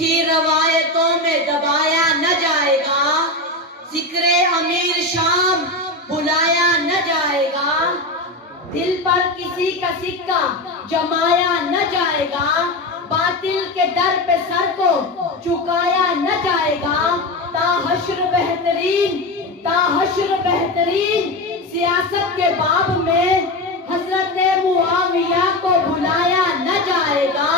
रवायतों में दबाया न जाएगा, जिक्रे अमीर शाम बुलाया न जाएगा, दिल पर किसी का सिक्का जमाया न जाएगा, बातिल के दर पे सर को झुकाया न जाएगा, ताहश्र बेहतरीन सियासत के बाब में हजरत मुआविया को भुलाया न जाएगा।